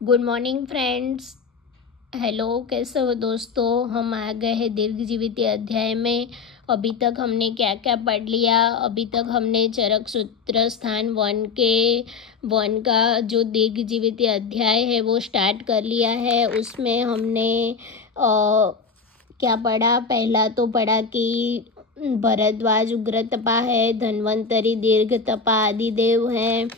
Good morning friends. Hello, कैसे हो दोस्तों। हम आ गए हैं दीर्घजीवित अध्याय में। अभी तक हमने क्या क्या पढ़ लिया। अभी तक हमने चरक सूत्र स्थान वन का जो दीर्घजीवित अध्याय है वो स्टार्ट कर लिया है। उसमें हमने क्या पढ़ा। पहला तो पढ़ा कि भरद्वाज उग्र तपा है, धन्वंतरी दीर्घ तपा आदि देव हैं।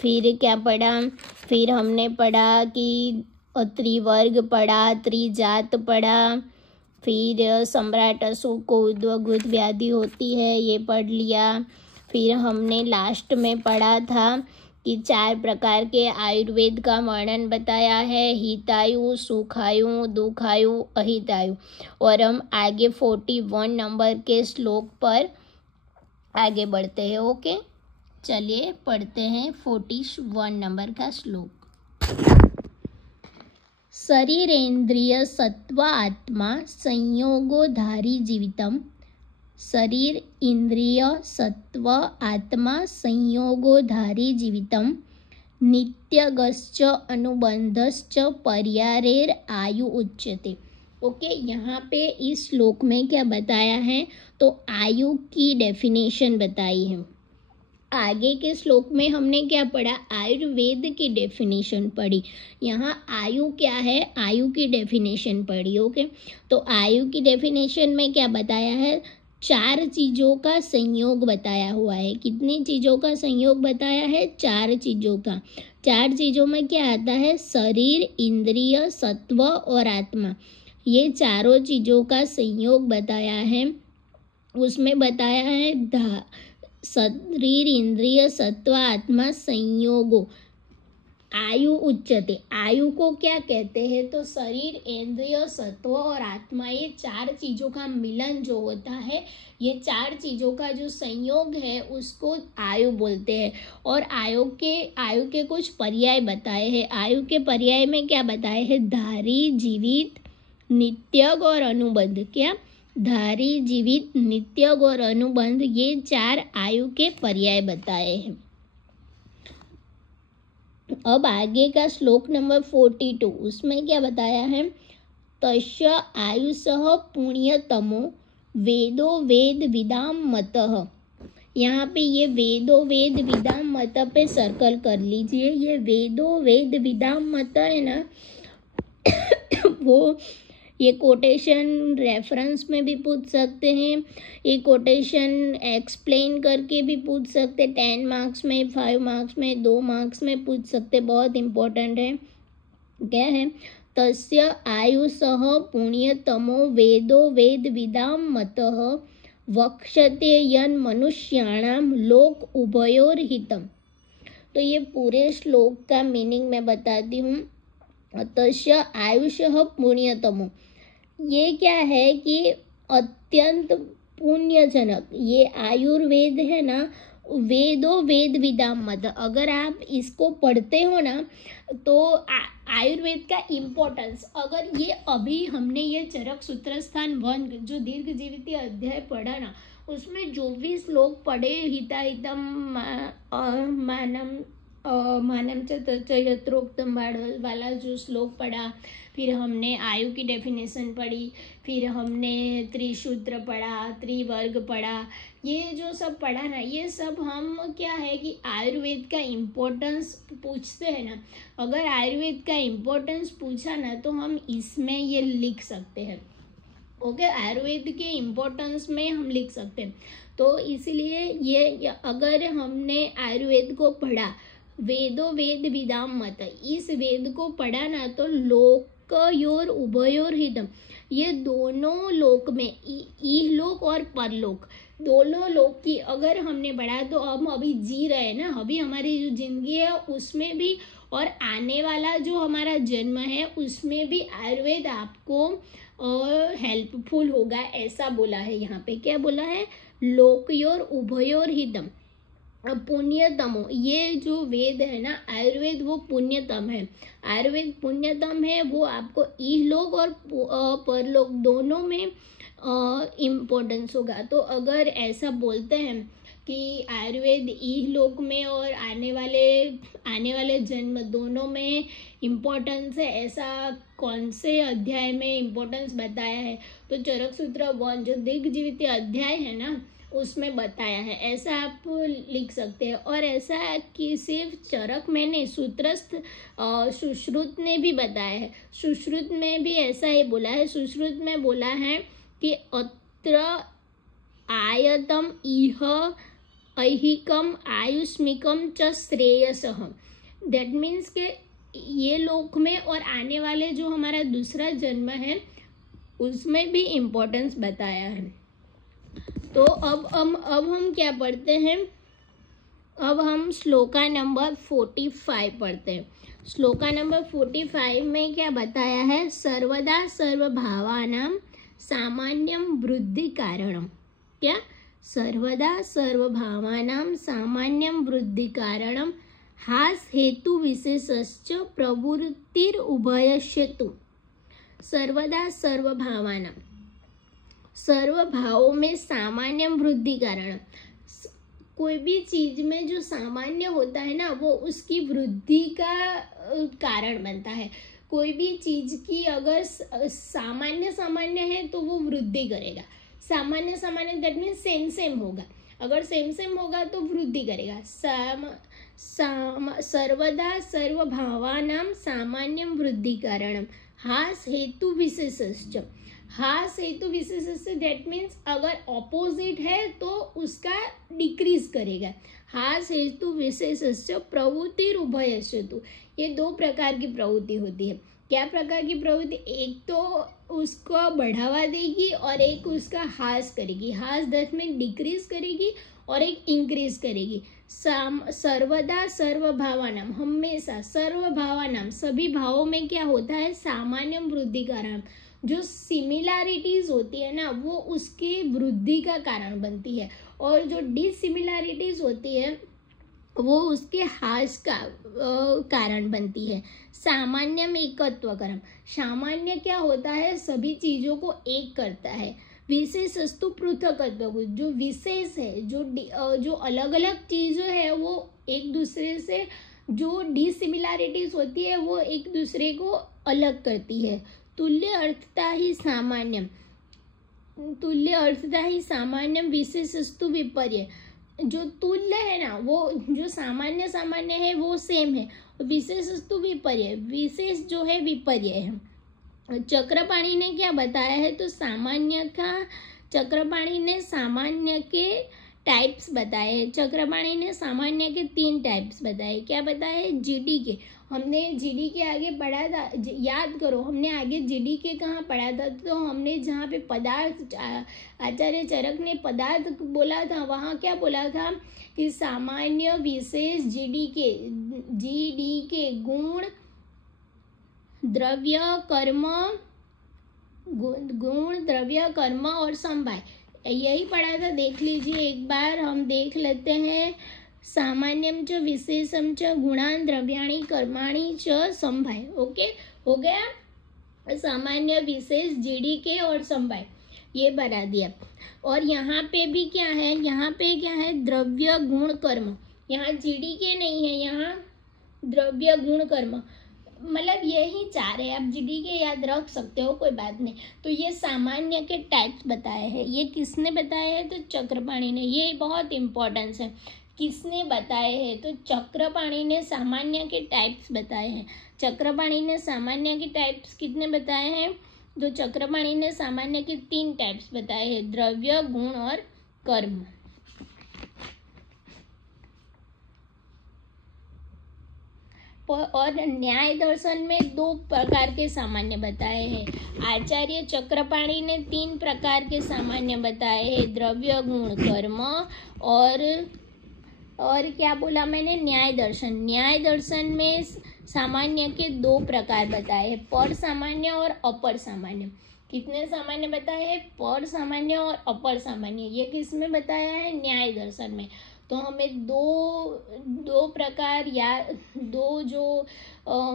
फिर क्या पढ़ा, फिर हमने पढ़ा कि त्रिवर्ग पढ़ा, त्रिजात पढ़ा। फिर सम्राट अशोक को उद्वगुद व्याधि होती है, ये पढ़ लिया। फिर हमने लास्ट में पढ़ा था कि 4 प्रकार के आयुर्वेद का वर्णन बताया है, हितायु, सुखायु, दुखायु, अहितायु। और हम आगे 41 नंबर के श्लोक पर आगे बढ़ते हैं। ओके, चलिए पढ़ते हैं 41 नंबर का श्लोक। शरीरेन्द्रिय सत्व आत्मा संयोगोधारी जीवितम। शरीर इंद्रिय सत्व आत्मा संयोगोधारी जीवितम। नित्यगश्च अनुबंधश्च पर्यारेर आयु उच्यते। ओके, यहाँ पे इस श्लोक में क्या बताया है, तो आयु की डेफिनेशन बताई है। आगे के श्लोक में हमने क्या पढ़ा, आयुर्वेद की डेफिनेशन पढ़ी। यहाँ आयु क्या है, आयु की डेफिनेशन पढ़ी। ओके, तो आयु की डेफिनेशन में क्या बताया है, 4 चीज़ों का संयोग बताया हुआ है। कितनी चीज़ों का संयोग बताया है, 4 चीज़ों का। 4 चीज़ों में क्या आता है, शरीर, इंद्रिय, सत्व और आत्मा। ये चारों चीज़ों का संयोग बताया है। उसमें बताया है शरीर इंद्रिय सत्व आत्मा संयोगो आयु उच्चते। आयु को क्या कहते हैं, तो शरीर, इंद्रिय, सत्व और आत्मा, ये 4 चीज़ों का मिलन जो होता है, ये 4 चीज़ों का जो संयोग है उसको आयु बोलते हैं। और आयु के कुछ पर्याय बताए हैं। आयु के पर्याय में क्या बताए हैं, धारी, जीवित, नित्यग और अनुबंध। क्या, धारी, जीवित, नित्यग और अनुबंध, ये 4 आयु के पर्याय बताए हैं। अब आगे का श्लोक नंबर 42, उसमें क्या बताया है, तस्य आयुषः पुण्यतमो वेदो वेद विदाम मतः। यहाँ पे ये वेदो वेद विदाम मत पे सर्कल कर लीजिए। ये वेदो वेद विदाम मत है ना, वो ये कोटेशन रेफरेंस में भी पूछ सकते हैं, ये कोटेशन एक्सप्लेन करके भी पूछ सकते, 10 मार्क्स में, 5 मार्क्स में, 2 मार्क्स में पूछ सकते। बहुत इम्पोर्टेंट है। क्या है, तस्य आयुषः पुण्यतमो वेदो वेद विदाम मतः वक्ष्यते यन् मनुष्याणाम लोक उभयोर हितम। तो ये पूरे श्लोक का मीनिंग मैं बताती हूँ। तस्य आयुषः पुण्यतमो, ये क्या है कि अत्यंत पुण्यजनक, ये आयुर्वेद है ना, वेदो वेद विदाम मत। अगर आप इसको पढ़ते हो ना, तो आयुर्वेद का इम्पोर्टेंस, अगर ये अभी हमने ये चरक सूत्र स्थान 1 जो दीर्घजीवित अध्याय पढ़ा ना, उसमें जो भी श्लोक पढ़े, हिता हितम मानम च यत्रोक्तम वाला जो श्लोक पढ़ा, फिर हमने आयु की डेफिनेशन पढ़ी, फिर हमने त्रिसूत्र पढ़ा, त्रिवर्ग पढ़ा, ये जो सब पढ़ा ना, ये सब हम क्या है कि आयुर्वेद का इम्पोर्टेंस पूछते हैं ना, अगर आयुर्वेद का इम्पोर्टेंस पूछा ना तो हम इसमें ये लिख सकते हैं। ओके, आयुर्वेद के इम्पोर्टेंस में हम लिख सकते हैं। तो इसलिए ये अगर हमने आयुर्वेद को पढ़ा, वेदो वेद विदाम मत, इस वेद को पढ़ा ना, तो लोकयोर उभयोर हितम, ये दोनों लोक में, इहलोक और परलोक, दोनों लोक की अगर हमने पढ़ा, तो हम अभी जी रहे हैं ना, अभी हमारी जो जिंदगी है उसमें भी, और आने वाला जो हमारा जन्म है उसमें भी आयुर्वेद आपको हेल्पफुल होगा, ऐसा बोला है। यहाँ पे क्या बोला है, लोकयोर उभयोर हितम पुण्यतमो, ये जो वेद है ना आयुर्वेद, वो पुण्यतम है। आयुर्वेद पुण्यतम है, वो आपको इहलोक और परलोक दोनों में इम्पोर्टेंस होगा। तो अगर ऐसा बोलते हैं कि आयुर्वेद इहलोक में और आने वाले जन्म दोनों में इम्पोर्टेंस है, ऐसा कौन से अध्याय में इम्पोर्टेंस बताया है? तो चरक सूत्र 1 जो दीर्घजीवित अध्याय है ना, उसमें बताया है, ऐसा आप लिख सकते हैं। और ऐसा कि सिर्फ चरक में नहीं, सूत्रस्थ सुश्रुत ने भी बताया है। सुश्रुत में भी ऐसा ही बोला है। सुश्रुत में बोला है कि अत्र आयतम इह ऐहिकम आयुष्मिकम च श्रेयसः। दैट मीन्स के ये लोक में और आने वाले जो हमारा दूसरा जन्म है उसमें भी इम्पोर्टेंस बताया है। तो अब हम क्या पढ़ते हैं? अब हम श्लोका नंबर 45 पढ़ते हैं। श्लोका नंबर 45 में क्या बताया है? सर्वदा सर्वभावानां सामान्यं वृद्धि कारणम। क्या? सर्वदा सर्वभावानां सामान्यं वृद्धि कारणम हास हेतु विशेषश्च प्रवृत्तिरुभयस्य तु। सर्वदा सर्वभावानां, सर्वभावों में सामान्य वृद्धि कारण, कोई भी चीज में जो सामान्य होता है ना, वो उसकी वृद्धि का कारण बनता है। कोई भी चीज की अगर सामान्य है तो वो वृद्धि करेगा। सामान्य दैट मीन्स सेम होगा। अगर सेम होगा तो वृद्धि करेगा। सर्वदा सर्वभावानां सामान्यं वृद्धि कारणम हास हेतु विशेषश्च। हास हेतु विशेषस्य दैट मीन्स अगर ऑपोजिट है तो उसका डिक्रीज करेगा। हास हेतु विशेषस्य प्रवृत्तिरुभयस्य तु। ये दो प्रकार की प्रवृत्ति होती है। क्या प्रकार की प्रवृत्ति? एक तो उसको बढ़ावा देगी और एक उसका हास करेगी। हास दैट मीन डिक्रीज करेगी और एक इंक्रीज करेगी। सर्वदा सर्वभावानाम, हमेशा सर्वभावानाम, सभी भावों में क्या होता है? सामान्य वृद्धि कारण। जो सिमिलैरिटीज होती है ना, वो उसकी वृद्धि का कारण बनती है, और जो डिसिमिलैरिटीज होती है वो उसके हास का कारण बनती है। सामान्यम एकत्व कर्म। सामान्य क्या होता है? सभी चीजों को एक करता है। विशेषस्तु पृथकत्व, जो विशेष है, जो अलग अलग चीजें है, वो एक दूसरे से, जो डिसिमिलैरिटीज होती है वो एक दूसरे को अलग करती है। तुल्य अर्थता ही सामान्यम विशेषस्तु विपर्य। जो तुल्य है ना, वो जो सामान्य है वो सेम है, विशेषस्तु विपर्य, विशेष जो है विपर्य है। चक्रपाणी ने क्या बताया है? तो चक्रपाणी ने सामान्य के टाइप्स बताए हैं। चक्रपाणी ने सामान्य के 3 टाइप्स बताए। क्या बताए? जीडी के। हमने जीडी के आगे पढ़ा था, याद करो, हमने आगे जीडी के कहाँ पढ़ा था? तो हमने जहाँ पे पदार्थ, आचार्य चरक ने पदार्थ बोला था, वहाँ क्या बोला था कि सामान्य विशेष जीडी के गुण द्रव्य कर्म और समवाय, यही पढ़ा था। देख लीजिए एक बार, हम देख लेते हैं। सामान्यम च विशेषम च गुणान द्रव्याणि कर्माणि च समवाय। ओके, हो गया। सामान्य विशेष जीडी के और समवाय, ये बना दिया। और यहाँ पे भी क्या है? यहाँ पे क्या है? द्रव्य गुण कर्म। यहाँ जीडी के नहीं है, यहाँ द्रव्य गुण कर्म, मतलब यही 4 है। आप जीडी के याद रख सकते हो, कोई बात नहीं। तो ये सामान्य के टाइप्स बताए हैं। ये किसने बताए हैं? तो चक्रपाणी ने। ये बहुत इम्पोर्टेंस है, किसने बताए हैं? तो चक्रपाणी ने सामान्य के टाइप्स बताए हैं। चक्रपाणी ने सामान्य के टाइप्स कितने बताए हैं? तो चक्रपाणी ने सामान्य के 3 टाइप्स बताए हैं, द्रव्य, गुण और कर्म। और न्याय दर्शन में 2 प्रकार के सामान्य बताए हैं। आचार्य चक्रपाणी ने 3 प्रकार के सामान्य बताए हैं, द्रव्य, गुण, कर्म। और क्या बोला मैंने? न्याय दर्शन में सामान्य के 2 प्रकार बताए हैं, पर सामान्य और अपर सामान्य। कितने सामान्य बताए हैं? पर सामान्य और अपर सामान्य। ये किस में बताया है? न्याय दर्शन में। तो हमें दो प्रकार या 2 जो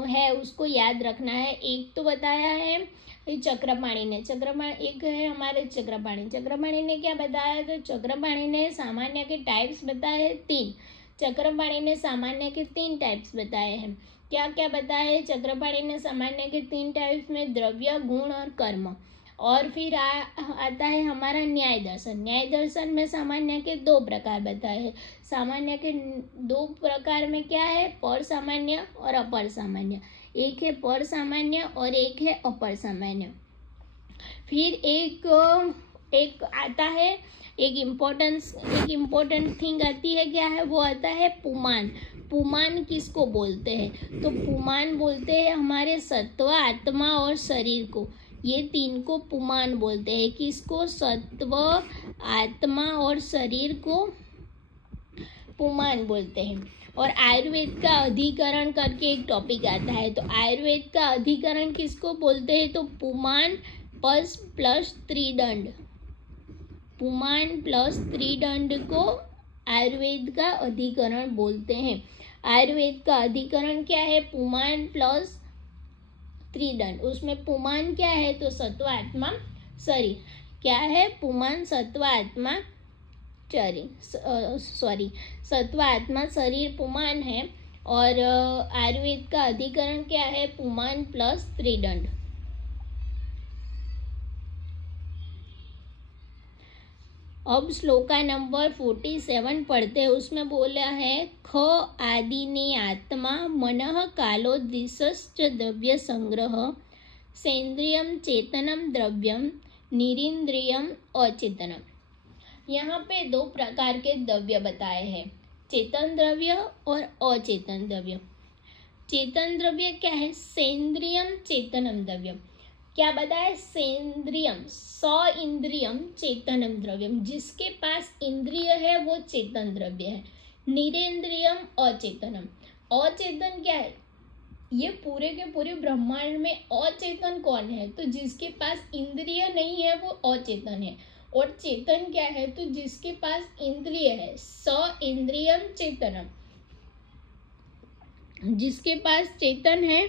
है उसको याद रखना है। एक तो बताया है चक्रपाणी ने एक है हमारे चक्रपाणी ने क्या बताया, तो चक्रपाणी ने सामान्य के टाइप्स बताए हैं 3। चक्रपाणी ने सामान्य के 3 टाइप्स बताए हैं। क्या क्या बताए चक्रपाणी ने सामान्य के 3 टाइप्स में, द्रव्य, गुण और कर्म। और फिर आता है हमारा न्याय दर्शन। न्याय दर्शन में सामान्य के 2 प्रकार बताए हैं। सामान्य के 2 प्रकार में क्या है, पर सामान्य और अपर सामान्य। एक है पर सामान्य और एक है अपर सामान्य। फिर एक आता है, एक इम्पोर्टेंट थिंग आती है, क्या है वो आता है पुमान। पुमान किसको बोलते हैं, तो पुमान बोलते हैं हमारे सत्व, आत्मा और शरीर को। ये 3 को पुमान बोलते हैं। किसको, सत्व, आत्मा और शरीर को पुमान बोलते हैं। और आयुर्वेद का अधिकरण करके एक टॉपिक आता है, तो आयुर्वेद का अधिकरण किसको बोलते हैं, तो पुमान प्लस त्रिदंड। पुमान प्लस त्रिदंड को आयुर्वेद का अधिकरण बोलते हैं। आयुर्वेद का अधिकरण क्या है, पुमान प्लस त्रिदंड। उसमें पुमान क्या है, तो सत्व, आत्मा, शरीर। क्या है, पुमान, सत्व, आत्मा, सत्व, आत्मा, शरीर पुमान है। और आयुर्वेद का अधिकरण क्या है, पुमान प्लस त्रिदंड। अब श्लोका नंबर 47 पढ़ते हैं। उसमें बोला है, ख आदि ने आत्मा मनः कालो दिशश्च द्रव्य संग्रह सेन्द्रियम चेतनम द्रव्यम निरिंद्रियम अचेतनम। यहाँ पे 2 प्रकार के द्रव्य बताए हैं, चेतन द्रव्य और अचेतन द्रव्य। चेतन द्रव्य क्या है, सेन्द्रियम चेतनम द्रव्यम। क्या बताया, सेन्द्रियम इंद्रियम चेतनम द्रव्यम। जिसके पास इंद्रिय है वो चेतन द्रव्य है। निरेंद्रियम अचेतनम। अचेतन क्या है, ये पूरे के पूरे ब्रह्मांड में अचेतन कौन है, तो जिसके पास इंद्रिय नहीं है वो अचेतन है। और चेतन क्या है, तो जिसके पास इंद्रिय है, स इंद्रियम चेतनम। जिसके पास चेतन है